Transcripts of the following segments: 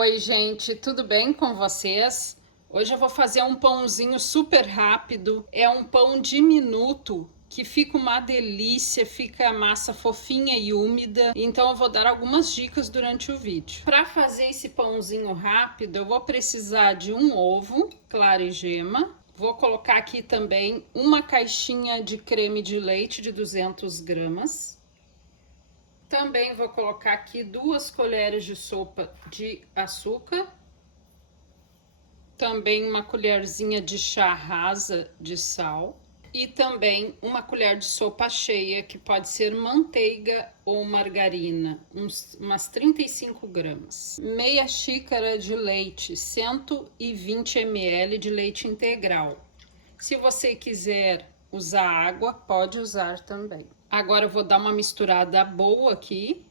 Oi, gente, tudo bem com vocês? Hoje eu vou fazer um pãozinho super rápido. É um pão diminuto que fica uma delícia, fica a massa fofinha e úmida. Então eu vou dar algumas dicas durante o vídeo. Para fazer esse pãozinho rápido, eu vou precisar de um ovo, clara e gema. Vou colocar aqui também uma caixinha de creme de leite de 200 gramas. Também vou colocar aqui 2 colheres de sopa de açúcar. Também uma colherzinha de chá rasa de sal. E também uma colher de sopa cheia, que pode ser manteiga ou margarina, umas 35 gramas. Meia xícara de leite, 120 ml de leite integral. Se você quiser usar água, pode usar também. Agora eu vou dar uma misturada boa aqui.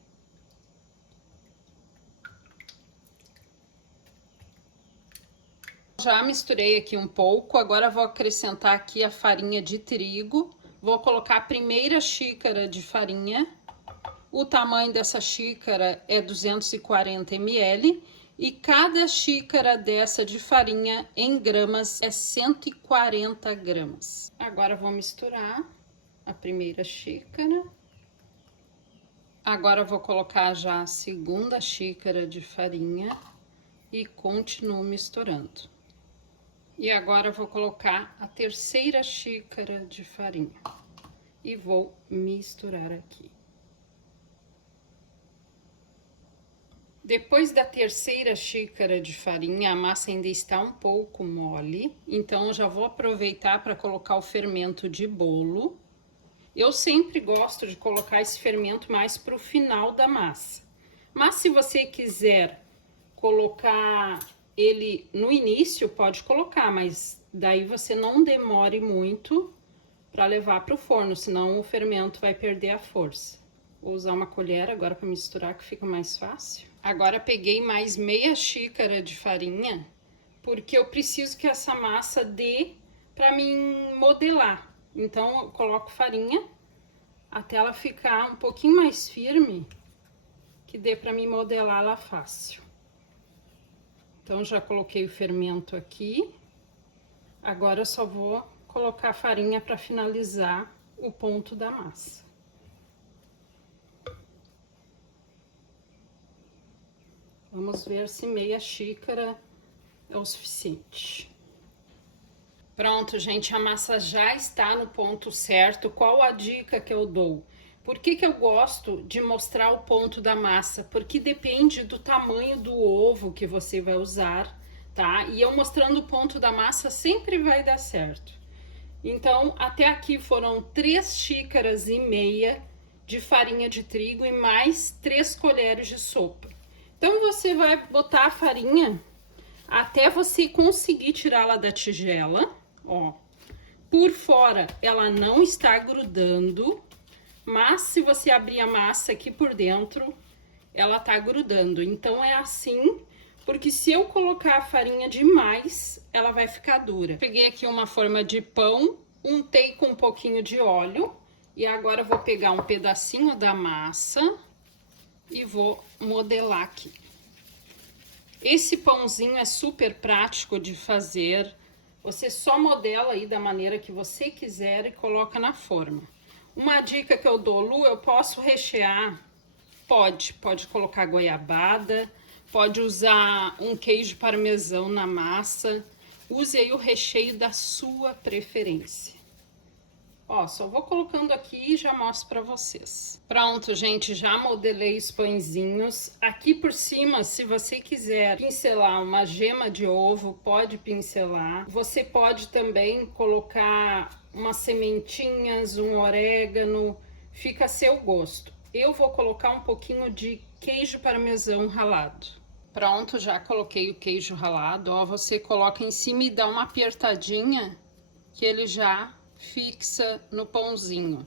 Já misturei aqui um pouco, agora vou acrescentar aqui a farinha de trigo. Vou colocar a primeira xícara de farinha. O tamanho dessa xícara é 240 ml e cada xícara dessa de farinha em gramas é 140 gramas. Agora vou misturar a primeira xícara. Agora vou colocar já a segunda xícara de farinha e continuo misturando. E agora vou colocar a terceira xícara de farinha e vou misturar aqui. Depois da terceira xícara de farinha, a massa ainda está um pouco mole, então eu já vou aproveitar para colocar o fermento de bolo. Eu sempre gosto de colocar esse fermento mais para o final da massa. Mas se você quiser colocar ele no início, pode colocar, mas daí você não demore muito para levar para o forno, senão o fermento vai perder a força. Vou usar uma colher agora para misturar, que fica mais fácil. Agora peguei mais meia xícara de farinha, porque eu preciso que essa massa dê para mim modelar. Então eu coloco farinha até ela ficar um pouquinho mais firme, que dê para mim modelar ela fácil. Então já coloquei o fermento aqui. Agora eu só vou colocar a farinha para finalizar o ponto da massa. Vamos ver se meia xícara é o suficiente. Pronto, gente, a massa já está no ponto certo. Qual a dica que eu dou? Por que eu gosto de mostrar o ponto da massa? Porque depende do tamanho do ovo que você vai usar, tá? E eu mostrando o ponto da massa sempre vai dar certo. Então, até aqui foram 3 xícaras e meia de farinha de trigo e mais 3 colheres de sopa. Então, você vai botar a farinha até você conseguir tirá-la da tigela. Ó, por fora ela não está grudando, mas se você abrir a massa aqui por dentro, ela tá grudando. Então é assim, porque se eu colocar a farinha demais, ela vai ficar dura. Peguei aqui uma forma de pão, untei com um pouquinho de óleo e agora eu vou pegar um pedacinho da massa e vou modelar aqui. Esse pãozinho é super prático de fazer. Você só modela aí da maneira que você quiser e coloca na forma. Uma dica que eu dou, Lu, eu posso rechear? Pode colocar goiabada, pode usar um queijo parmesão na massa. Use aí o recheio da sua preferência. Ó, só vou colocando aqui e já mostro pra vocês. Pronto, gente, já modelei os pãezinhos. Aqui por cima, se você quiser pincelar uma gema de ovo, pode pincelar. Você pode também colocar umas sementinhas, um orégano, fica a seu gosto. Eu vou colocar um pouquinho de queijo parmesão ralado. Pronto, já coloquei o queijo ralado, ó, você coloca em cima e dá uma apertadinha que ele já fixa no pãozinho.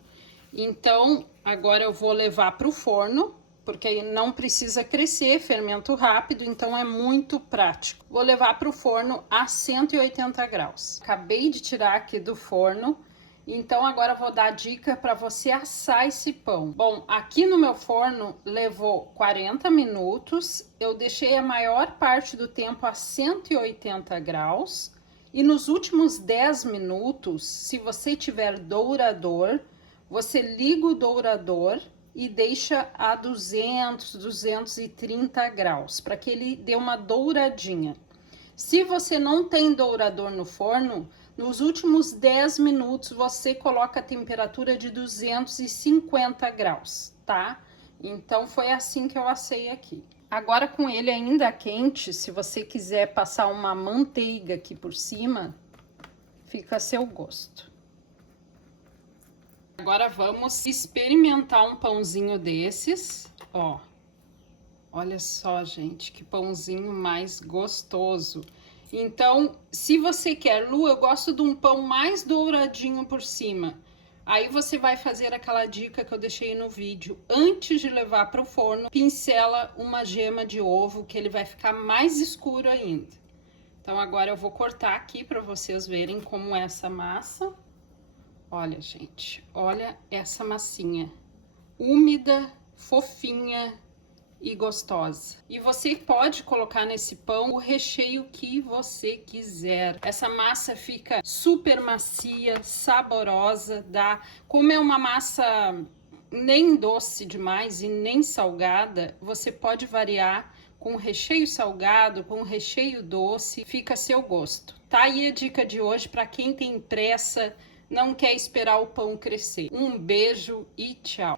Então, agora eu vou levar para o forno, porque aí não precisa crescer, fermento rápido, então é muito prático. Vou levar para o forno a 180 graus. Acabei de tirar aqui do forno, Então agora eu vou dar a dica para você assar esse pão. Bom, aqui no meu forno levou 40 minutos, eu deixei a maior parte do tempo a 180 graus e nos últimos 10 minutos, se você tiver dourador, você liga o dourador e deixa a 200, 230 graus, para que ele dê uma douradinha. Se você não tem dourador no forno, nos últimos 10 minutos você coloca a temperatura de 250 graus, tá? Então foi assim que eu assei aqui. Agora com ele ainda quente, se você quiser passar uma manteiga aqui por cima, fica a seu gosto. Agora vamos experimentar um pãozinho desses, ó. Olha só, gente, que pãozinho mais gostoso. Então, se você quer, Lu, eu gosto de um pão mais douradinho por cima. Aí você vai fazer aquela dica que eu deixei no vídeo. Antes de levar para o forno, pincela uma gema de ovo, que ele vai ficar mais escuro ainda. Então, agora eu vou cortar aqui para vocês verem como é essa massa. Olha, gente, olha essa massinha. Úmida, fofinha e gostosa. E você pode colocar nesse pão o recheio que você quiser. Essa massa fica super macia, saborosa, dá. Como é uma massa nem doce demais e nem salgada, você pode variar com recheio salgado, com recheio doce, fica a seu gosto. Tá aí a dica de hoje para quem tem pressa, não quer esperar o pão crescer. Um beijo e tchau!